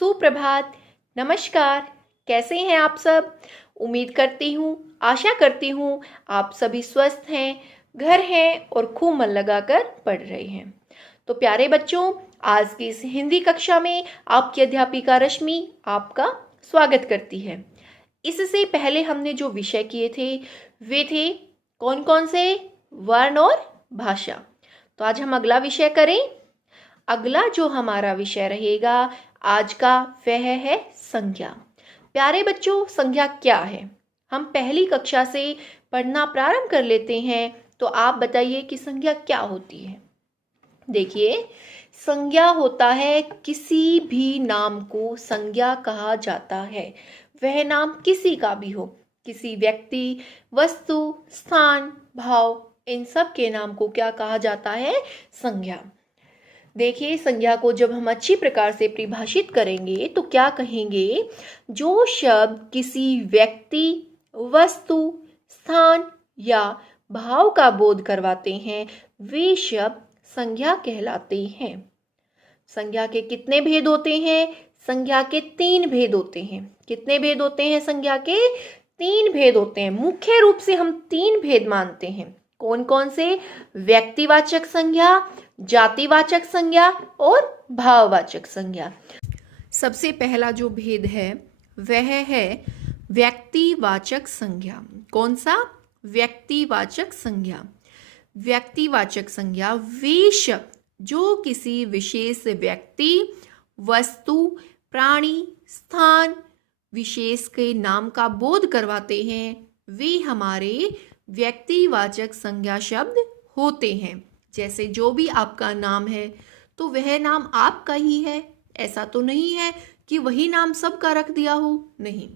सुप्रभात, नमस्कार। कैसे हैं आप सब? उम्मीद करती हूँ, आशा करती हूँ आप सभी स्वस्थ हैं, घर हैं और खूब मन लगाकर पढ़ रहे हैं। तो प्यारे बच्चों, आज की इस हिंदी कक्षा में आपकी अध्यापिका रश्मि आपका स्वागत करती है। इससे पहले हमने जो विषय किए थे वे थे कौन कौन से? वर्ण और भाषा। तो आज हम अगला विषय करें। अगला जो हमारा विषय रहेगा आज का वह है संज्ञा। प्यारे बच्चों, संज्ञा क्या है? हम पहली कक्षा से पढ़ना प्रारंभ कर लेते हैं। तो आप बताइए कि संज्ञा क्या होती है। देखिए, संज्ञा होता है किसी भी नाम को संज्ञा कहा जाता है। वह नाम किसी का भी हो, किसी व्यक्ति, वस्तु, स्थान, भाव, इन सब के नाम को क्या कहा जाता है? संज्ञा। देखिए, संज्ञा को जब हम अच्छी प्रकार से परिभाषित करेंगे तो क्या कहेंगे? जो शब्द किसी व्यक्ति, वस्तु, स्थान या भाव का बोध करवाते हैं वे शब्द संज्ञा कहलाते हैं। संज्ञा के कितने भेद होते हैं? संज्ञा के 3 भेद होते हैं। कितने भेद होते हैं? संज्ञा के 3 भेद होते हैं। मुख्य रूप से हम 3 भेद मानते हैं। कौन कौन से? व्यक्तिवाचक संज्ञा, जातिवाचक संज्ञा और भाववाचक संज्ञा। सबसे पहला जो भेद है वह है व्यक्तिवाचक संज्ञा। कौन सा? व्यक्तिवाचक संज्ञा। व्यक्तिवाचक संज्ञा वे शब्द जो किसी विशेष व्यक्ति, वस्तु, प्राणी, स्थान, विशेष के नाम का बोध करवाते हैं वे हमारे व्यक्तिवाचक संज्ञा शब्द होते हैं। जैसे जो भी आपका नाम है तो वह नाम आपका ही है, ऐसा तो नहीं है कि वही नाम सबका रख दिया हो, नहीं।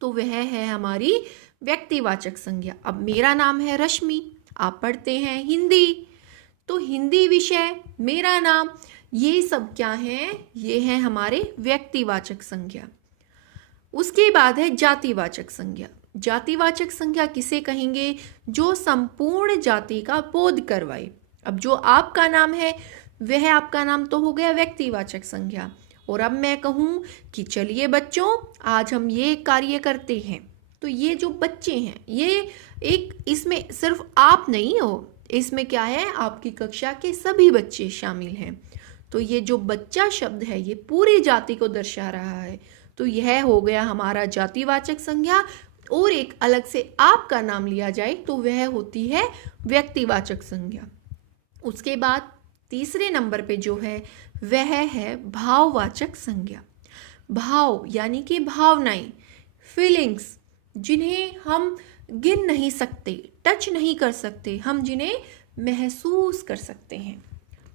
तो वह है हमारी व्यक्तिवाचक संज्ञा। अब मेरा नाम है रश्मि, आप पढ़ते हैं हिंदी, तो हिंदी विषय, मेरा नाम, ये सब क्या है? ये है हमारे व्यक्तिवाचक संज्ञा। उसके बाद है जातिवाचक संज्ञा। जातिवाचक संज्ञा किसे कहेंगे? जो संपूर्ण जाति का बोध करवाए। अब जो आपका नाम है वह आपका नाम तो हो गया व्यक्तिवाचक संज्ञा। और अब मैं कहूँ कि चलिए बच्चों, आज हम ये कार्य करते हैं, तो ये जो बच्चे हैं, ये एक, इसमें सिर्फ आप नहीं हो, इसमें क्या है? आपकी कक्षा के सभी बच्चे शामिल हैं। तो ये जो बच्चा शब्द है ये पूरी जाति को दर्शा रहा है। तो यह हो गया हमारा जातिवाचक संज्ञा। और एक अलग से आपका नाम लिया जाए तो वह होती है व्यक्तिवाचक संज्ञा। उसके बाद तीसरे नंबर पे जो है वह है भाववाचक संज्ञा। भाव यानी कि भावनाएं, फीलिंग्स, जिन्हें हम गिन नहीं सकते, टच नहीं कर सकते, हम जिन्हें महसूस कर सकते हैं।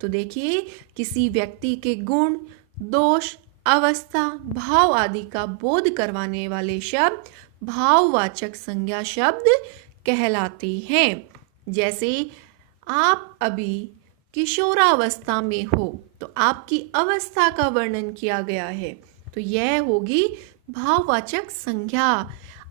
तो देखिए, किसी व्यक्ति के गुण, दोष, अवस्था, भाव आदि का बोध करवाने वाले शब्द भाववाचक संज्ञा शब्द कहलाते हैं। जैसे आप अभी किशोरावस्था में हो तो आपकी अवस्था का वर्णन किया गया है, तो यह होगी भाववाचक संज्ञा।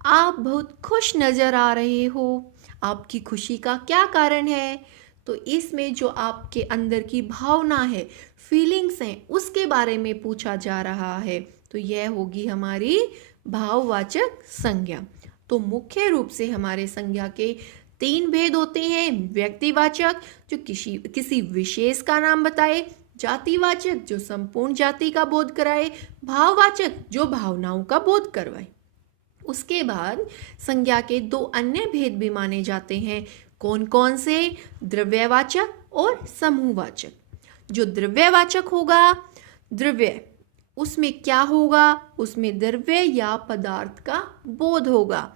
आप बहुत खुश नजर आ रहे हो, आपकी खुशी का क्या कारण है? तो इसमें जो आपके अंदर की भावना है, फीलिंग्स हैं, उसके बारे में पूछा जा रहा है, तो यह होगी हमारी भाववाचक संज्ञा। तो मुख्य रूप से हमारे संज्ञा के 3 भेद होते हैं। व्यक्तिवाचक जो किसी विशेष का नाम बताए, जातिवाचक जो संपूर्ण जाति का बोध कराए, भाववाचक जो भावनाओं का बोध करवाए। उसके बाद संज्ञा के 2 अन्य भेद भी माने जाते हैं। कौन कौन से? द्रव्यवाचक और समूहवाचक। जो द्रव्यवाचक होगा, द्रव्य, उसमें क्या होगा? उसमें द्रव्य या पदार्थ का बोध होगा।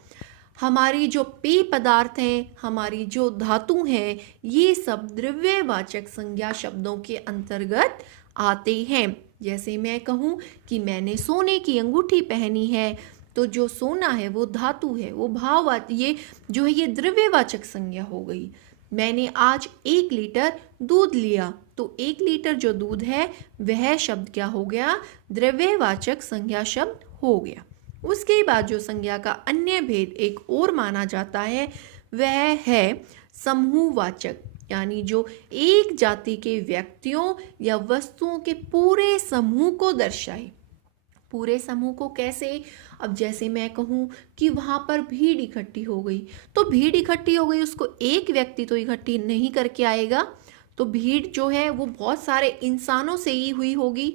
हमारी जो पेय पदार्थ हैं, हमारी जो धातु हैं, ये सब द्रव्यवाचक संज्ञा शब्दों के अंतर्गत आते हैं। जैसे मैं कहूँ कि मैंने सोने की अंगूठी पहनी है, तो जो सोना है वो धातु है, वो भाववाचक, ये जो है ये द्रव्यवाचक संज्ञा हो गई। मैंने आज 1 लीटर दूध लिया, तो 1 लीटर जो दूध है वह शब्द क्या हो गया? द्रव्यवाचक संज्ञा शब्द हो गया। उसके बाद जो संज्ञा का अन्य भेद एक और माना जाता है वह है समूहवाचक, यानी जो एक जाति के व्यक्तियों या वस्तुओं के पूरे समूह को दर्शाए। पूरे समूह को कैसे? अब जैसे मैं कहूँ कि वहाँ पर भीड़ इकट्ठी हो गई, तो भीड़ इकट्ठी हो गई, उसको एक व्यक्ति तो इकट्ठी नहीं करके आएगा, तो भीड़ जो है वो बहुत सारे इंसानों से ही हुई होगी।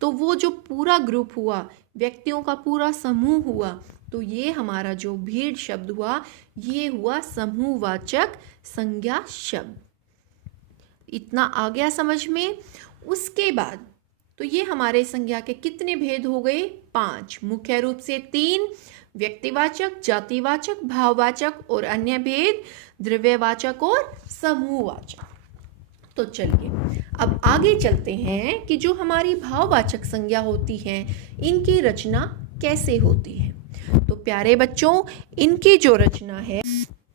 तो वो जो पूरा ग्रुप हुआ, व्यक्तियों का पूरा समूह हुआ, तो ये हमारा जो भीड़ शब्द हुआ, ये हुआ समूहवाचक संज्ञा शब्द। इतना आ गया समझ में? उसके बाद तो ये हमारे संज्ञा के कितने भेद हो गए? 5। मुख्य रूप से 3, व्यक्तिवाचक, जातिवाचक, भाववाचक, और अन्य भेद द्रव्यवाचक और समूहवाचक। तो चलिए अब आगे चलते हैं कि जो हमारी भाववाचक संज्ञा होती है, इनकी रचना कैसे होती है। तो प्यारे बच्चों, इनकी जो रचना है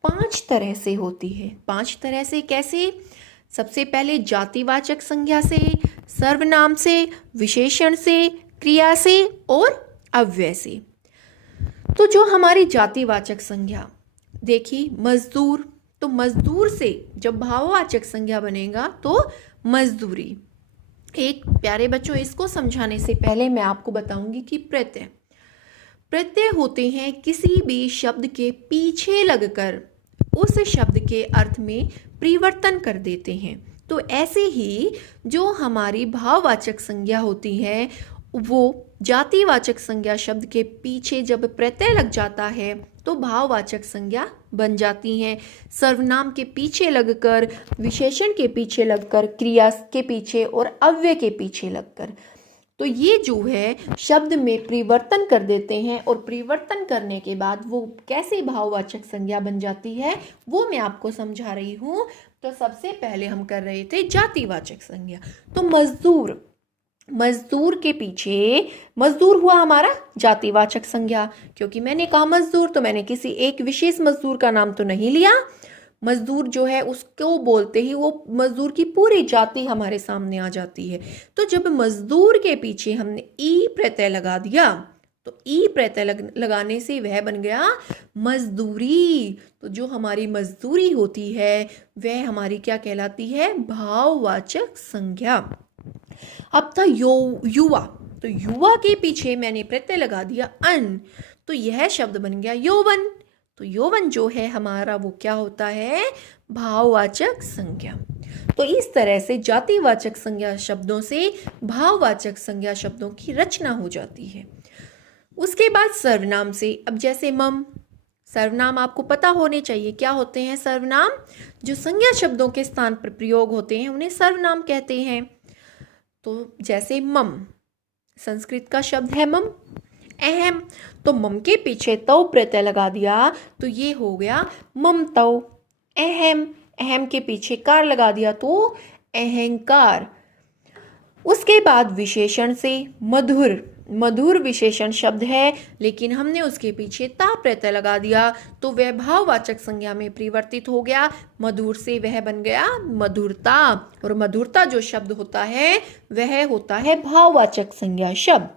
5 तरह से होती है। 5 तरह से कैसे? सबसे पहले जातिवाचक संज्ञा से, सर्वनाम से, विशेषण से, क्रिया से और अव्यय से। तो जो हमारी जातिवाचक संज्ञा, देखिए मजदूर, तो मजदूर से जब भाववाचक संज्ञा बनेगा तो मजदूरी। एक प्यारे बच्चों, इसको समझाने से पहले मैं आपको बताऊंगी कि प्रत्यय होते हैं किसी भी शब्द के पीछे लगकर उस शब्द के अर्थ में परिवर्तन कर देते हैं। तो ऐसे ही जो हमारी भाववाचक संज्ञा होती है, वो जातिवाचक संज्ञा शब्द के पीछे जब प्रत्यय लग जाता है तो भाववाचक संज्ञा बन जाती हैं। सर्वनाम के पीछे लगकर, विशेषण के पीछे लगकर, क्रिया के पीछे और अव्यय के पीछे लगकर। तो ये जो है शब्द में परिवर्तन कर देते हैं, और परिवर्तन करने के बाद वो कैसे भाववाचक संज्ञा बन जाती है वो मैं आपको समझा रही हूँ। तो सबसे पहले हम कर रहे थे जातिवाचक संज्ञा। तो मजदूर के पीछे, मजदूर हुआ हमारा जातिवाचक संज्ञा, क्योंकि मैंने कहा मजदूर, तो मैंने किसी एक विशेष मजदूर का नाम तो नहीं लिया। मजदूर जो है उसको बोलते ही वो मजदूर की पूरी जाति हमारे सामने आ जाती है। तो जब मजदूर के पीछे हमने ई प्रत्यय लगा दिया, तो ई प्रत्यय लगाने से वह बन गया मजदूरी। तो जो हमारी मजदूरी होती है वह हमारी क्या कहलाती है? भाववाचक संज्ञा। अब था युवा, तो युवा के पीछे मैंने प्रत्यय लगा दिया अन, तो यह शब्द बन गया यौवन। तो यौवन जो है हमारा वो क्या होता है? भाववाचक संज्ञा। तो इस तरह से जातिवाचक संज्ञा शब्दों से भाववाचक संज्ञा शब्दों की रचना हो जाती है। उसके बाद सर्वनाम से, अब जैसे मम, सर्वनाम आपको पता होने चाहिए क्या होते हैं सर्वनाम। जो संज्ञा शब्दों के स्थान पर प्रयोग होते हैं उन्हें सर्वनाम कहते हैं। तो जैसे मम, संस्कृत का शब्द है मम, अहम, तो मम के पीछे तव प्रत्यय लगा दिया तो ये हो गया ममतव। अहम के पीछे कार लगा दिया तो अहंकार। उसके बाद विशेषण से मधुर विशेषण शब्द है, लेकिन हमने उसके पीछे ता प्रत्यय लगा दिया तो वह भाववाचक संज्ञा में परिवर्तित हो गया। मधुर से वह बन गया मधुरता, और मधुरता जो शब्द होता है वह होता है भाववाचक संज्ञा शब्द।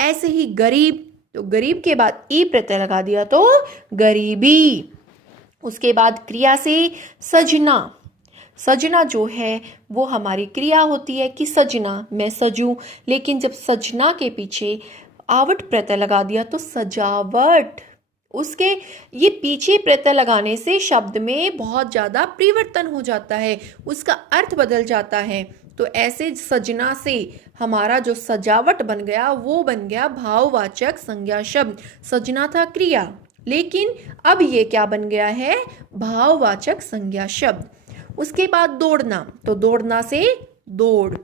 ऐसे ही गरीब, तो गरीब के बाद ई प्रत्यय लगा दिया तो गरीबी। उसके बाद क्रिया से सजना जो है वो हमारी क्रिया होती है कि सजना, मैं सजूं, लेकिन जब सजना के पीछे आवट प्रत्यय लगा दिया तो सजावट। उसके ये पीछे प्रत्यय लगाने से शब्द में बहुत ज़्यादा परिवर्तन हो जाता है, उसका अर्थ बदल जाता है। तो ऐसे सजना से हमारा जो सजावट बन गया वो बन गया भाववाचक संज्ञा शब्द। सजना था क्रिया, लेकिन अब ये क्या बन गया है? भाववाचक संज्ञा शब्द। उसके बाद दौड़ना, तो दौड़ना से दौड़।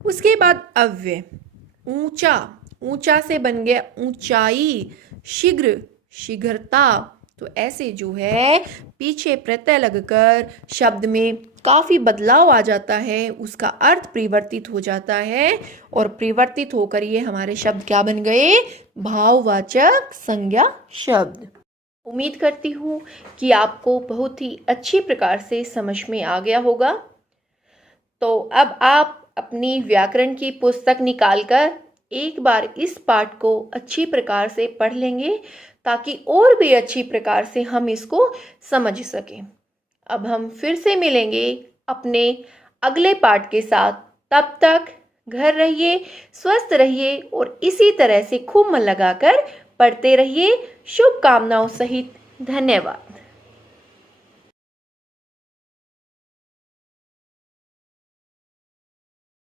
उसके बाद अव्यय, ऊंचा से बन गया ऊंचाई, शीघ्रता। तो ऐसे जो है पीछे प्रत्यय लगकर शब्द में काफी बदलाव आ जाता है, उसका अर्थ परिवर्तित हो जाता है, और परिवर्तित होकर ये हमारे शब्द क्या बन गए? भाववाचक संज्ञा शब्द। उम्मीद करती हूँ कि आपको बहुत ही अच्छी प्रकार से समझ में आ गया होगा। तो अब आप अपनी व्याकरण की पुस्तक निकालकर एक बार इस पाठ को अच्छी प्रकार से पढ़ लेंगे, ताकि और भी अच्छी प्रकार से हम इसको समझ सकें। अब हम फिर से मिलेंगे अपने अगले पाठ के साथ। तब तक घर रहिए, स्वस्थ रहिए और इसी तरह से खूब मन लगाकर पढ़ते रहिए। शुभकामनाओं सहित धन्यवाद।